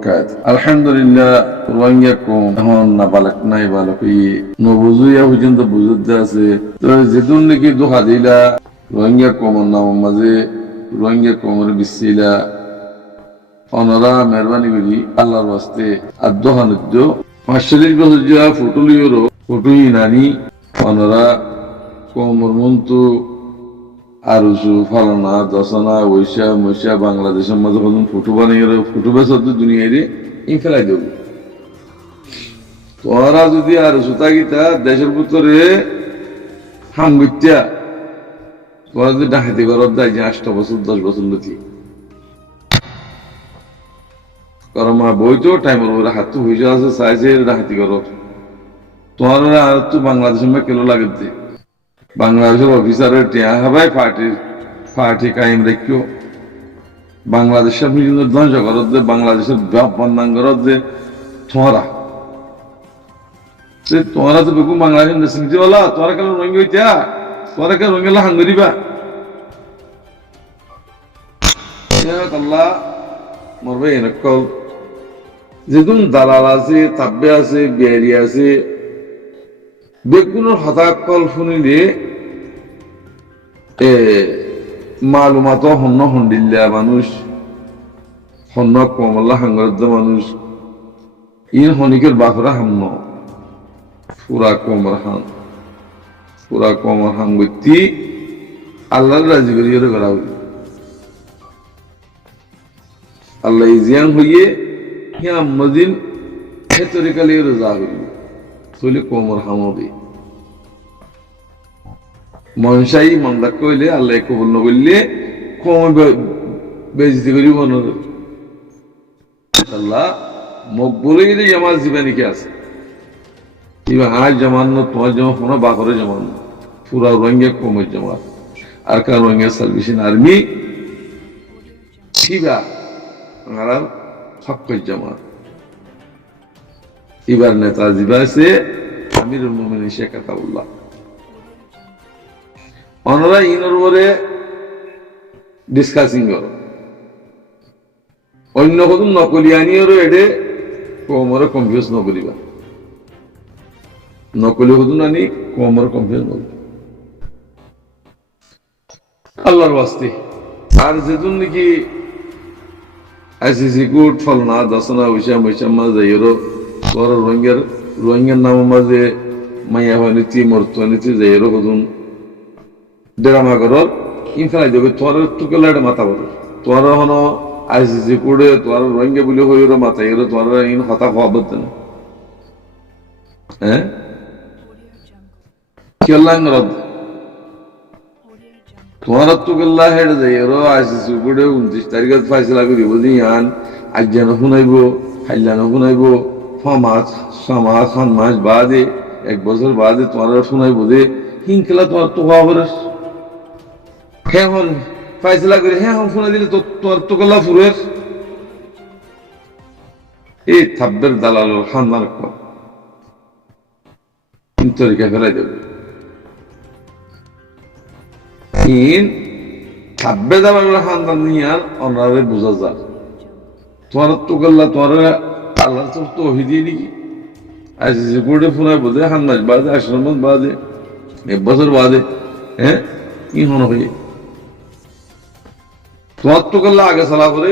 وبركاته. الحمد لله روانيكم هون نبالك نايبالكي نبوزويا وجند بوزد داسي زدون لكي دو خديلا روانيكم النمازي روانيكم ربسيلا অনরা মেহরবানি করি আল্লাহর ওয়াস্তে আদহানুদ্য মাশারিল বহজা ফুটুলিওরো ফুটুই নানি অনরা কোমরমন্তু আরুসু ফালানা দশনা ওইসা মইসা বাংলাদেশের মাঝে হলুন ফুটু বানিয়ে ফুটু বেসর দুনিয়ায় ইনফেলাই দেব তোরা যদি আরুসু থাকিতা দেশের ভিতরে হামগুত্যা তোরা যদি ডাকাতি করত যায় যে 8 বছর 10 বছর লতি কারণ মা বইতো টাইমের উপরে হাত হয়ে আছে চাইছে ডাকাতি করত তোরা আর তো বাংলাদেশের কেন লাগে বাংলাদেশের অফিসারের টিয়া হাবাই পার্টি কায়েম রেখেও বাংলাদেশের বিভিন্ন ধ্বংস করত যে বাংলাদেশের বন্যাং করত যে তোরা তো বেগুন বাংলাদেশের সিংতি বলা তোরা কেন রঙি হইতা তোরা কেন রঙিলা হাঙ্গরিবা আল্লাহ মরবে এরকম যেদিন দালাল আছে তাব্বে আছে বিয়ারি আছে বেগুনের হতাকল শুনিলে মালুমাত হন্য হন্ডিল্লা মানুষ হন্য কমল্লা হাঙ্গরদ্দ মানুষ ইন হনিকের বাফরা হামন পুরা কমর হাং ব্যক্তি আল্লাহর রাজি করিয়ে করা হইল আল্লাহ ইজিয়ান হইয়ে হিয়া মদিন হে তরিকালে রোজা হইল চলে কোমর হামবে মনসাই মন্দা কইলে আল্লাহ কবুল নগরলে কোমর বেজতি করি মন আল্লাহ মকবুলে গেলে আমার জীবনে কি আছে এবার আজ জমান্য তোমার জমা কোনো বাকরে জমান্য পুরা রঙিয়া কোমর জমা আর কার রঙিয়া সার্ভিসিং আর্মি শিবা আর হক্কই জমা এবার নেতা জিবাসে আমিরুল মুমিনিন শেখ আতাউল্লাহ অনরা ইনর উপরে ডিসকাসিং কর অন্য কত নকলিয়ানিরও এডে কোমরে কনফিউজ নকরিবা নকলি হতো নানি কোমরে কনফিউজ নকরি আল্লাহর ওয়াস্তে আর যেদিন নাকি আইসিসি কোড ফলনা দশনা উইসা মইসা মাঝে এরো তোর রোহিঙ্গার নাম মাঝে মাইয়া হয়নি মরতনি যে এরো কদুন ড্রামা করর ইনফালাই দেবে তোর তোকে লাইটে মাথা বড় তোর হন আইসিসি কোডে তোর রোহিঙ্গা বলে হইরো মাথা এরো তোর ইন হতা হওয়া বলতে না হ্যাঁ কেলাং রদ তোমার তো গেল্লা হেড যাই এরো আইসিসি কোডে 29 তারিখে ফাইসলা করি বুঝি আন আজ যেন শুনাইব হাইলানো শুনাইব 6 মাস 7 মাস বাদে 1 বছর বাদে তোমার শুনাইব যে হিংকেলা তোমার তো হওয়া বলে হ্যাঁ হন ফাইসলা করি হ্যাঁ হন শুনাই দিলে তোর তো গেল্লা ফুরের এই থাব্বের দালাল খানদার তরিকা ফেলাই দেবে থাব্বে দালাল খানদান নিয়ে আর অনারে বোঝা যায় তোমার তো গেল্লা তোমার আল্লাহ তো হিদিয়ে নাকি আইসিসি কোর্টে ফোনায় বোধে 7 মাস বাদে 8 মাস বাদে 1 বছর বাদে হ্যাঁ কি হন হয়ে তোমার তো গেল্লা আগে সালা করে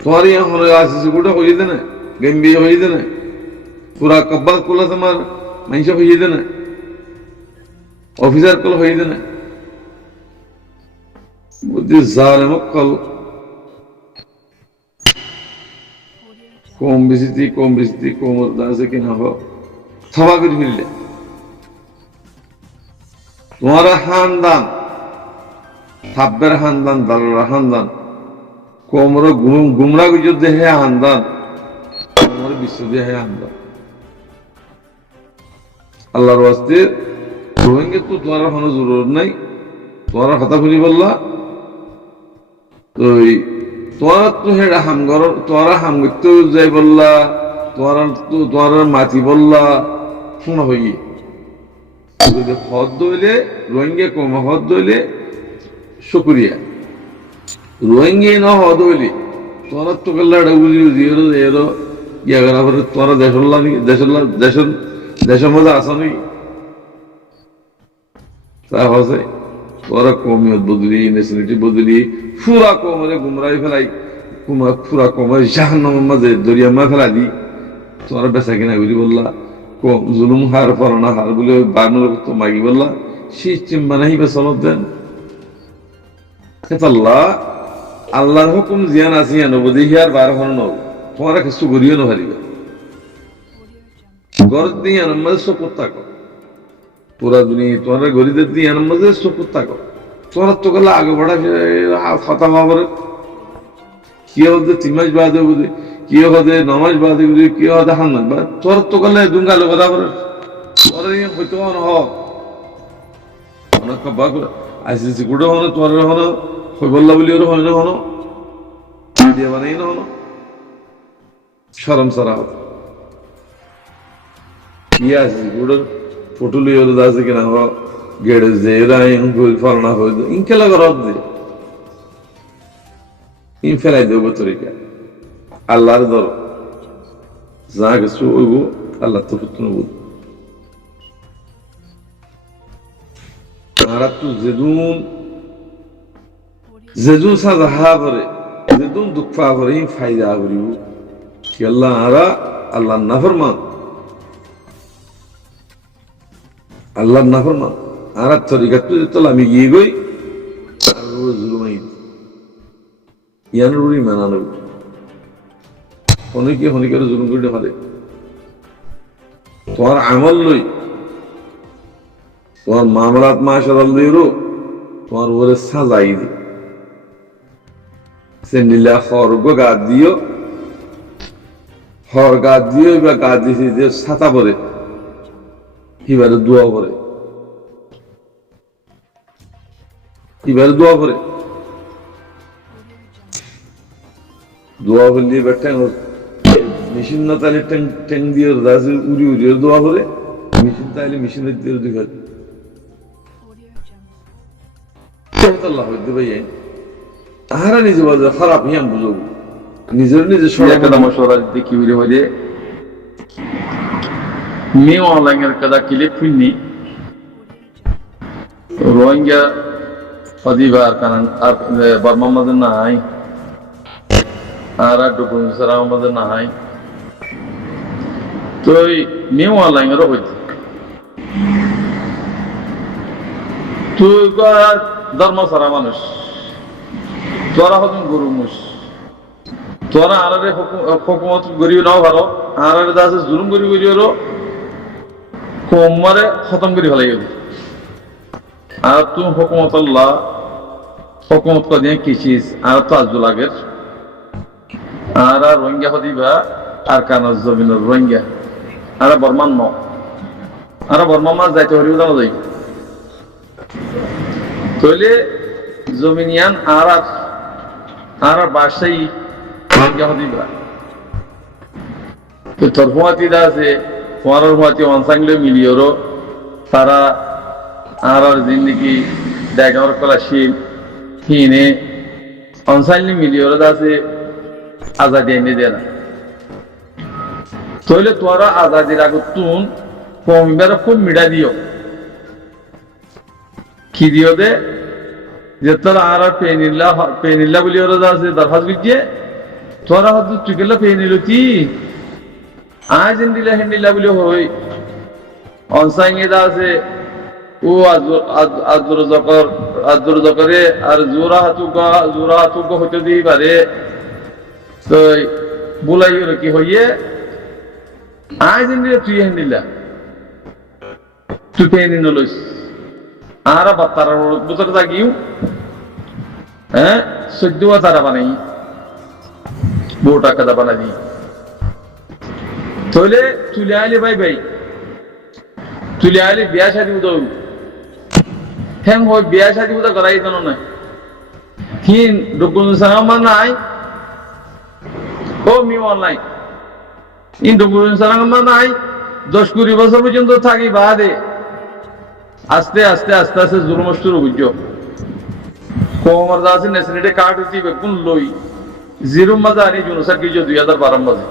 তোমার ইয়া হলে আইসিসি কোর্টে হয়ে দেনে গেমবি হয়ে দেনে পুরা কব্বাত কোলা তোমার মানুষ হয়ে দেনে অফিসার কল হয়ে দেনে বুদ্ধি জালেম কল কম বেশি কোমর দাসে কিনা হো থবা করে ফেললে তোমার হানদান থাব্বের হানদান দালাল হানদান কোমর গুমরা গুজর দেহে হানদান কোমর বিশ্ব দেহে হানদান আল্লাহর ওয়াস্তে রোহিঙ্গা তো তোমার কোনো জরুরত নাই তোমার কথা খুঁজি বললা তো তোমার তো হেডা হামগর তোরা হাম করতে যাই বললা তোমার মাতি বললা শোনা হই হদ দইলে রোহিঙ্গা কম হদ দইলে শুক্রিয়া রোহিঙ্গা ন হদ হইলে তোরা তো গেলে এটা বুঝি এরো এরো ইয়া করা পরে তোরা দেশের মধ্যে আসনি তা হচ্ছে তোরা কমিয়ত বদলি নেশনালিটি বদলি পুরা কমরে গুমরাই ফেলাই পুরা কমরে জাহান্নামের মাঝে দরিয়ামা ফেলাই দি তোরা বেচা কিনা করি বললা কম জুলুম হার ফরনা হার বলে বানুর তো মাগি বললা সিস্টেম বানাই বা চলত দেন আল্লাহ আল্লাহর হুকুম জিয়ান আছে নবদি হিয়ার বার হন তোমার কিছু করিও না পারিবা গর দিয়ে আমাদের সপোর্ট থাকো পুরা দুনিয়া তোমার গরিদের দিয়ে আমাদের সপোর্ট থাকো তোমার তো গেলে আগে বড়া ফাতা মাবার কি হতে 3 মাস বাদে বুঝি কি হতে 9 মাস বাদে বুঝি কি হতে হান্নাত বা তোর তো গেলে দুঙ্গা লোক কথা বলে তোর হইতো না অনেক কবা করে আইসিসি গুড়ো হনো তোর হনো কই বললা বলি ওর হয় না হনো ভিডিও বানাই না হনো শরম সারা কি আইসিসি গুড়ো ফটো লিয়ে ওর দাসে কিনা হ গেড়ে যে রাই গুল ফলনা হই ইনকেলা করব দে ইন ফেলাই দেব তরিকা আল্লাহর দর যা কিছু হইব আল্লাহ তো ফুটনো বুঝ আর তো জেদুন সাজা হাবরে জেদুন দুঃখা ভরে ফায়দা করিব কি আল্লাহ আল্লাহ নাফরমান আল্লাহর নাফরমান আর তরিকা তো আমি গিয়ে গই জুলুমাই ইয়ানুরি মানানো অনেকে জুলুম করতে পারে তোমার আমল লই তোমার মামলাত মাশাআল্লাহ লইরো তোমার ওরে সাজাই দি সে নীলা খরগ গা দিও হর গা দিও বা গা দিছি যে ছাতা পরে এবারে দোয়া করে দোয়া করলে এবার ট্যাং মেশিন না তাহলে ট্যাং দিয়ে রাজে উড়ি দোয়া করে মেশিন তাহলে মেশিনের দিয়ে দেখা আল্লাহ হইতে ভাই তাহারা নিজে বাজে খারাপ হিয়াম বুঝবো নিজে kada mashwara deki wiri hode me online kada kile finni rohingya padibar kanan ar barma madan nai ara dukun sara madan nai toy me online ro hode tuy ga dharma sara manush tora hodun guru mus তোরা আরারে হুকুমত গরিব নাও ভালো আরারে দাসে জুলুম করি গরিবরো কোমরে খতম করি ফেলাই গেল আর তুমি হুকুমত আল্লাহ হুকুমত কো দিয়ে কি চিজ আর তো আজুল আগের আর রোহিঙ্গা হদিবা আর কানা জমিনের রোহিঙ্গা আর বর্মান ন আর বর্মান মাছ যাইতে হরিব জানা যাই তইলে জমিনিয়ান আর বাসাই তোর হুয়াতি আছে তোমার হুয়াতি অনসাংলে মিলিয়রো তারা আর জিন্দগি দেখার কলাশীল হিনে অনসাংলে মিলিয়রো আছে আজাদি এনে দেয় না তইলে তোরা আজাদির আগতুন কমিবার খুব মিডা দিও কি দিও দে যে তোরা আর পেনিল্লা বলি ওরা আছে দরখাস্ত বিজিয়ে তোরা হয়তো টিকেলা পেয়ে নিল কি আজ হিন্দিলা বলে হই অনসাইঙে দা আছে ও আজর জকরে আর জোরা হাতুক হইতে দিই পারে তো বুলাই কি হইয়ে আজ তুই হিন্দিলা তুই পেয়ে নিল লইস আর বাত্তার বছর থাকিও হ্যাঁ 14 তারা বানাই টাকা দা বানা দি তোলে তুলে আইলে ভাই তুলে আইলে বিয়া শাদি উদৌ হ্যাং হয় বিয়া শাদি উদা করাই জানো না হিন ডকুন সারামা নাই ও মি অনলাইন ইন ডকুন সারামা নাই 10-20 বছর পর্যন্ত থাকি বাদে আস্তে জুলুম শুরু বুঝছো কোমর দাসে নেসিলিটি কার্ড হইতি বেগুন লই জিরুম মাঝে আনি জুনুসার কিছু 2012 মাঝে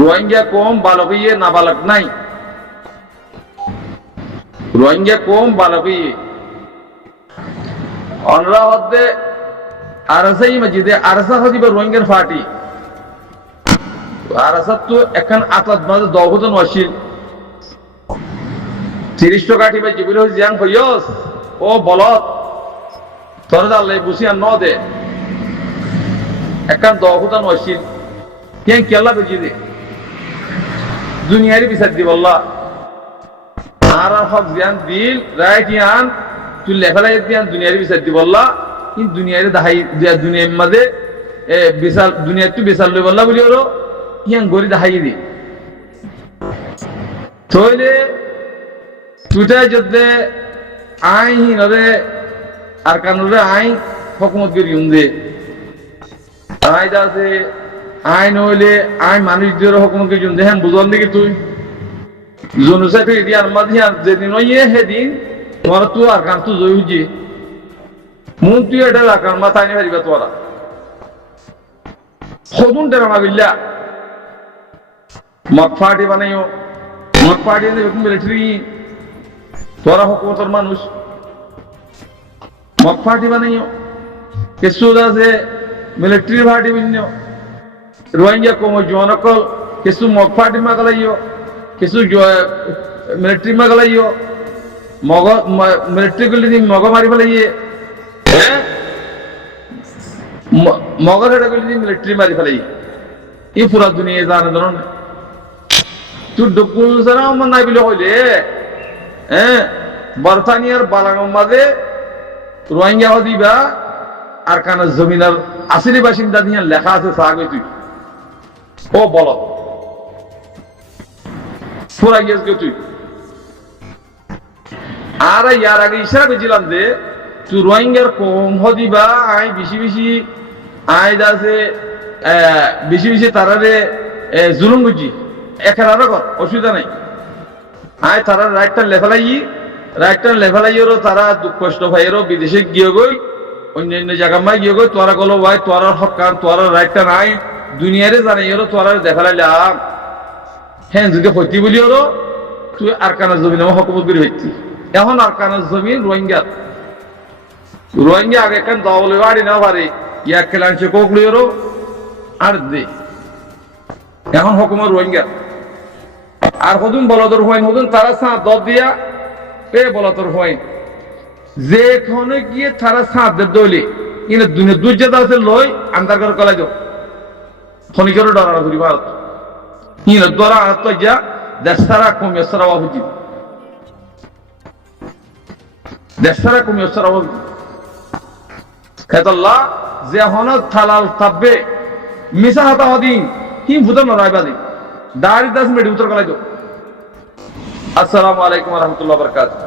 রোহিঙ্গা কম বালক ইয়ে না বালক নাই রোহিঙ্গা কম বালক ইয়ে অনরা হদ্দে আরসাই মসজিদে আরসা হদিবা রোহিঙ্গার ফাটি আরসাত তো এখন আতাত মাঝে দহজন ওয়াসিল 30 টাকা টিবা জিবিল জিয়াং হইয়স ও বলত তোর আল্লাহ বুঝিয়া ন দে এখন দহজন ওয়াসিল কেন কেলা বুঝি দে দুনিয়ারি বিচার দিব আল্লাহ আর হক জিয়ান দিল রাইট ইয়ান তুই লেফালাই দিয়ান দুনিয়ারি বিচার দিব আল্লাহ ইন দুনিয়ারে দাহাই দুনিয়ার মাঝে বিশাল দুনিয়া তুই বিশাল লই বললা বলি ওর ইয়ান গরি দাহাই দি তইলে তুইটাই যদি আই হিনরে আর কানুরে আই হকুমত করি দে আই দাসে আই নইলে আই মানুষ দিয়ে হকুমত করি দে হ্যাঁ বুঝল নাকি তুই জনুসাই ফিরে দিয়ার মাঝে যেদিন ওইয়ে সেদিন তোমার তুই আর কান তুই জয় হুজি মন তুই এটা রাখার মাথায় নিয়ে হারিবা তোরা সদুন টেরানা বিল্লা মকফাটি বানাইও মকফাটি মিলিটারি তোরা হকুমতর মানুষ মকফাটি বানাইও কিছু আছে মিলিটারি পার্টি ভিন্ন রোহিঙ্গা কম জনকল কিছু মকফাটি মাগলাইও কিছু মিলিটারি মাগলাইও মগ মিলিটারি গুলি মগ মারি ফেলাইয়ে মগর হেটা গুলি মিলিটারি মারি ফেলাই ই পুরা দুনিয়া জানে ধরুন তুই ডকুল সারা আমার নাই বলে হইলে বর্তানিয়ার বালাঙ্গম মাঝে রোহিঙ্গা দিবা আর কানা জমিনার আসিরি বাসিন্দা দিয়ে লেখা আছে সাগৈ তুই ও বল পুরা গিয়েছে তুই আর ইয়ার আগে ইশারা করেছিলাম যে তুই রোহিঙ্গার কম হদিবা আই বেশি বেশি আই দাসে বেশি বেশি তারারে জুলুম বুঝি একের কর অসুবিধা নাই আয় তারা রাইটটা লেফালাই তারা দুঃখ কষ্ট ভাইয়েরও বিদেশে গিয়ে গই অন্যান্য জায়গা মাই গিয়ে গই তোরা গলো ভাই তোরা হক কান তোরা রাইটটা নাই দুনিয়ারে জানাই তোরা দেখালাইলাম হ্যাঁ যদি হইতি বলি তুই আর কানা জমিন আমার হকুমত করে হইতি এখন আর কানা জমিন রোহিঙ্গা আগে কেন দলে বাড়ি না পারে ইয়া খেলাংশে কোকলি আর দে এখন হকুমত রোহিঙ্গা আর হদুন বলদর হইন হদুন তারা সাঁত দর দিয়া এ বলদর হইন যেখানে গিয়ে তারা সাঁত দে দইলে ইনে দুনিয়া দুর্যাত আছে লই আন্দার করে কলাই দাও খনিকেরও ডরানো করি ভারত ইনে ডরা আত্ম যা দেশারা কমিয়ে সারা বাবুজি দেশারা কমিয়ে সারা বাবু খেতাল্লাহ যে হন থালাল তাব্বে মিশা হাতা হদিন কি ভুতন রায়বাদি দাড়ি দাস মেডি উত্তর কলাই দাও আসসালামু আলাইকুম ওয়া রাহমাতুল্লাহি ওয়া বারাকাতুহু